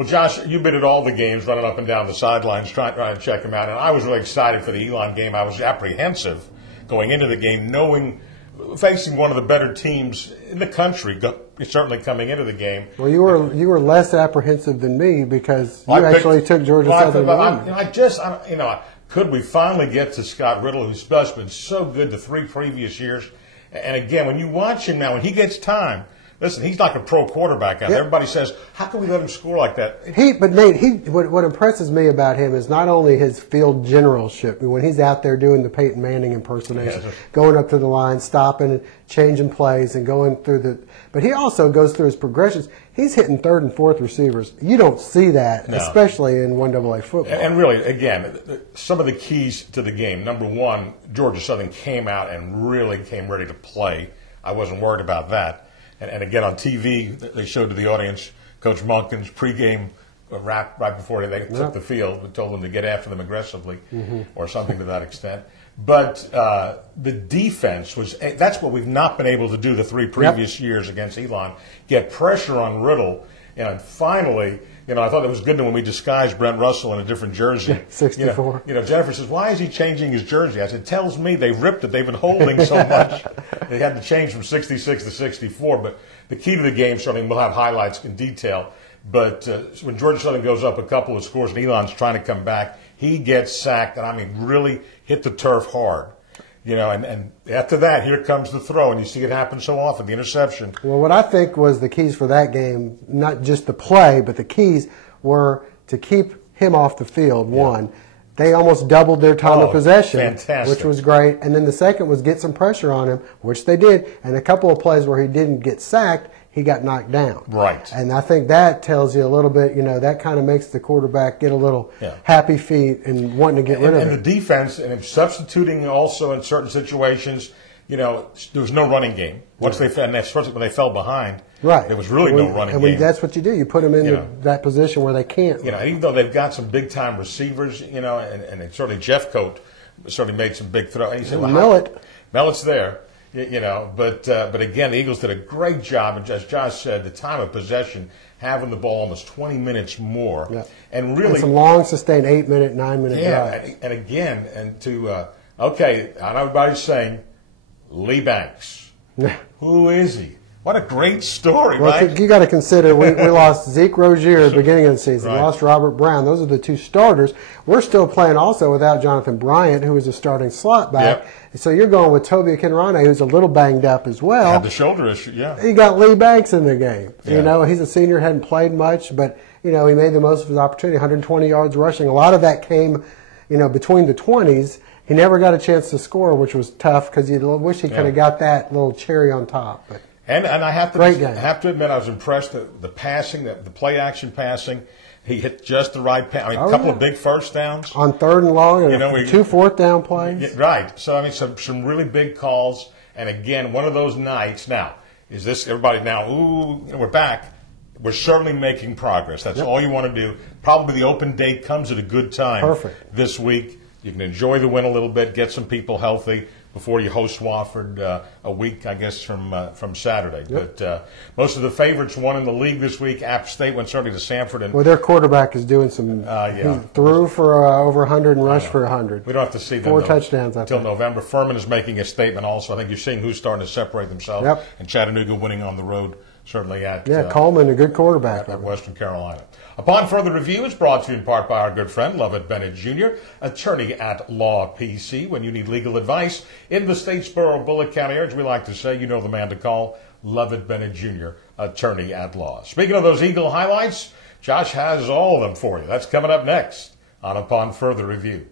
Well, Josh, you've been at all the games, running up and down the sidelines, trying to check them out. And I was really excited for the Elon game. I was apprehensive going into the game, facing one of the better teams in the country, certainly coming into the game. Well, you were less apprehensive than me because you actually took Georgia Southern. Could we finally get to Scott Riddle, who's just been so good the 3 previous years? And again, when you watch him now, when he gets time, listen, he's like a pro quarterback out there. Everybody says, how can we let him score like that? But Nate, what impresses me about him is not only his field generalship, when he's out there doing the Peyton Manning impersonation, going up to the line, stopping and changing plays and going through but he also goes through his progressions. He's hitting 3rd and 4th receivers. You don't see that, especially in 1AA football. And really, again, some of the keys to the game. Number one, Georgia Southern came out and really came ready to play. I wasn't worried about that. And again, on TV, they showed to the audience Coach Monken's pregame rap right before they took the field and told them to get after them aggressively or something to that extent. But the defense that's what we've not been able to do the 3 previous years against Elon, get pressure on Riddle. And finally, I thought it was good when we disguised Brent Russell in a different jersey. 64. Jennifer says, why is he changing his jersey? I said, it tells me they ripped it. They've been holding so much. They had to change from 66 to 64. But the key to the game, certainly we'll have highlights in detail. But when Georgia Southern goes up a couple of scores and Elon's trying to come back, he gets sacked and, really hit the turf hard. And after that, here comes the throw, and you see it happen so often, the interception. Well, what I think was the keys for that game, not just the play, but the keys were to keep him off the field, one. They almost doubled their time of possession, which was great. And then the second was get some pressure on him, which they did. And a couple of plays where he didn't get sacked, he got knocked down. Right. And I think that tells you a little bit, that kind of makes the quarterback get a little happy feet and wanting to get rid of it. And the defense, and substituting also in certain situations, there was no running game. Once especially when they fell behind, there was really no running game. That's what you do. You put them in that position where they can't. Even though they've got some big-time receivers, and certainly Jeff Coat certainly made some big throws. And you say, Mellett's there. But again, the Eagles did a great job, and as Josh said, the time of possession, having the ball almost 20 minutes more, and really some long, sustained 8-minute, 9-minute drives. And again, I know everybody's saying Lee Banks. Who is he? What a great story, right? You got to consider we lost Zeke Rozier at the beginning of the season. We lost Robert Brown. Those are the 2 starters. We're still playing also without Jonathan Bryant, who was a starting slot back. So you're going with Toby Akinrane, who's a little banged up as well. Had the shoulder issue, You got Lee Banks in the game. He's a senior, hadn't played much, but he made the most of his opportunity. 120 yards rushing. A lot of that came, between the 20s. He never got a chance to score, which was tough because you wish he could have got that little cherry on top. But And I have to admit, I was impressed that the passing, the play action passing, he hit just the right pass. A couple of big first downs on 3rd and long, and 2 4th down plays. Right. So some really big calls. And again, one of those nights. Now, is this everybody now? Ooh, we're back. We're certainly making progress. That's all you want to do. Probably the open date comes at a good time. Perfect. This week. You can enjoy the win a little bit, get some people healthy before you host Wofford a week, I guess, from Saturday. But most of the favorites won in the league this week. App State went certainly to Sanford. Their quarterback is doing some. He threw for over 100 and rushed for 100. We don't have to see them 4 touchdowns until November. Furman is making a statement also. I think you're seeing who's starting to separate themselves. And Chattanooga winning on the road, certainly at Coleman, a good quarterback at Western Carolina. Upon further review is brought to you in part by our good friend Lovett Bennett Jr., attorney at Law PC. When you need legal advice in the Statesboro, Bullitt County area, we like to say, you know the man to call, Lovett Bennett Jr., attorney at law. Speaking of those Eagle highlights, Josh has all of them for you. That's coming up next on Upon Further Review.